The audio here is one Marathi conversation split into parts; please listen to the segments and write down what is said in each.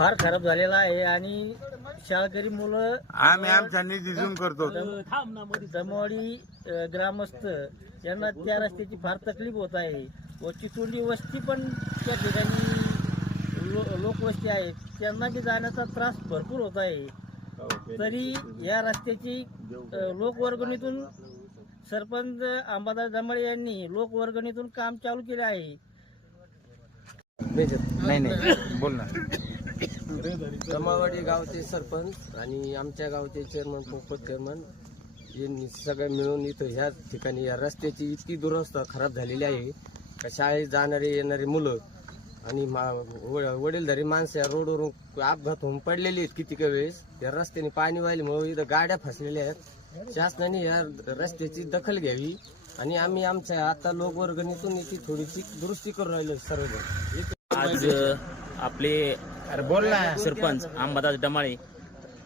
फार खराब झालेला आहे आणि शाळकरी मुलं आम्ही आमच्या निधीतून करतो. जमवाडी ग्रामस्थ यांना त्या रस्त्याची फार तकलीफ होत आहे व चिचोंडी वस्ती पण त्या ठिकाणी लो लोकवस्ती आहे. त्यांना बी जाण्याचा त्रास भरपूर होत आहे. तरी या रस्त्याची लोकवर्गणीतून सरपंच अंबादास दमाळे यांनी लोकवर्गणीतून काम चालू केले आहे. नाही नाही. बोल ना. कमावाडी गावचे सरपंच आणि आमच्या गावचे चेअरमन पोपट चेअरमन यांनी सगळे मिळून इथं ह्या ठिकाणी या रस्त्याची इतकी दुरवस्था खराब झालेली आहे का शाळेत जाणारे येणारे मुलं आणि मा- वडीलधारी माणसं या रोडवरून अपघात होऊन पडलेली आहेत किती वेळेस. या रस्त्याने पाणी वाहिल्यामुळे इथं गाड्या फसलेल्या आहेत. शासनाने या रस्त्याची दखल घ्यावी आणि आम्ही आमच्या आता लोकवर्गणीतून याची थोडीशी दुरुस्ती करून राहिलो सर्वजण. आज आपले अरे बोल ना. सरपंच अंबादास डमाळे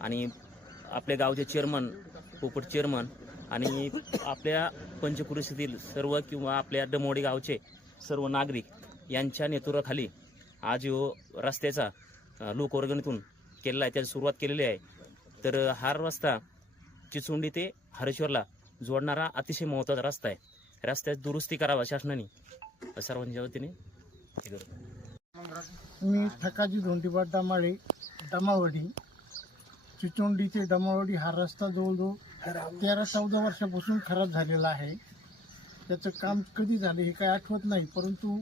आणि आपल्या गावचे चेअरमन पोपट चेअरमन आणि आपल्या पंचकुरीशीतील सर्व किंवा आपल्या डमोडी गावचे सर्व नागरिक यांच्या नेतृत्वाखाली आज हो रस्त्याचा लोकवर्गणीतून केलेला आहे त्याची सुरुवात केलेली आहे. तर हा रस्ता चिचोंडी ते हरेश्वरला जोडणारा अतिशय महत्त्वाचा रस्ता आहे. रस्त्यात दुरुस्ती करावा शासनाने. सर्वांच्या वतीने मी ठकाजी धोंडीबा डमाळे डमावडी चिचोंडी ते डमावडी हा रस्ता जवळजवळ तेरा चौदा वर्षापासून खराब झालेला आहे. त्याचं काम कधी झाले हे काय आठवत नाही परंतु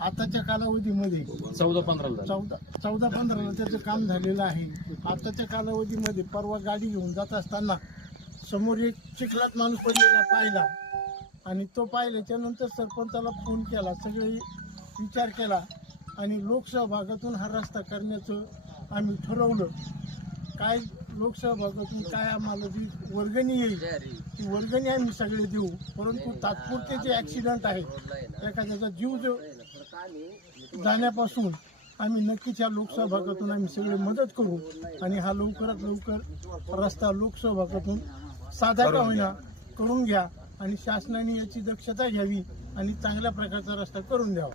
आताच्या कालावधीमध्ये चौदा पंधरा चौदा चौदा पंधराला त्याचं काम झालेलं आहे. आताच्या कालावधीमध्ये परवा गाडी घेऊन जात असताना समोर एक चिखलात माणूस पडलेला पाहिला आणि तो पाहिल्याच्या नंतर सरपंचाला फोन केला सगळे विचार केला आणि लोकसहभागातून हा रस्ता करण्याचं आम्ही ठरवलं. काय लोकसहभागातून काय आम्हाला जी वर्गणी येईल ती वर्गणी आम्ही सगळे देऊ. परंतु तात्पुरते जे ॲक्सिडेंट आहे. एखाद्याचा जीव जो जाण्यापासून आम्ही नक्कीच या लोकसहभागातून आम्ही सगळे मदत करू आणि हा लवकरात लवकर रस्ता लोकसहभागातून साधा का होईना करून घ्या आणि शासनाने याची दक्षता घ्यावी आणि चांगल्या प्रकारचा रस्ता करून द्यावा.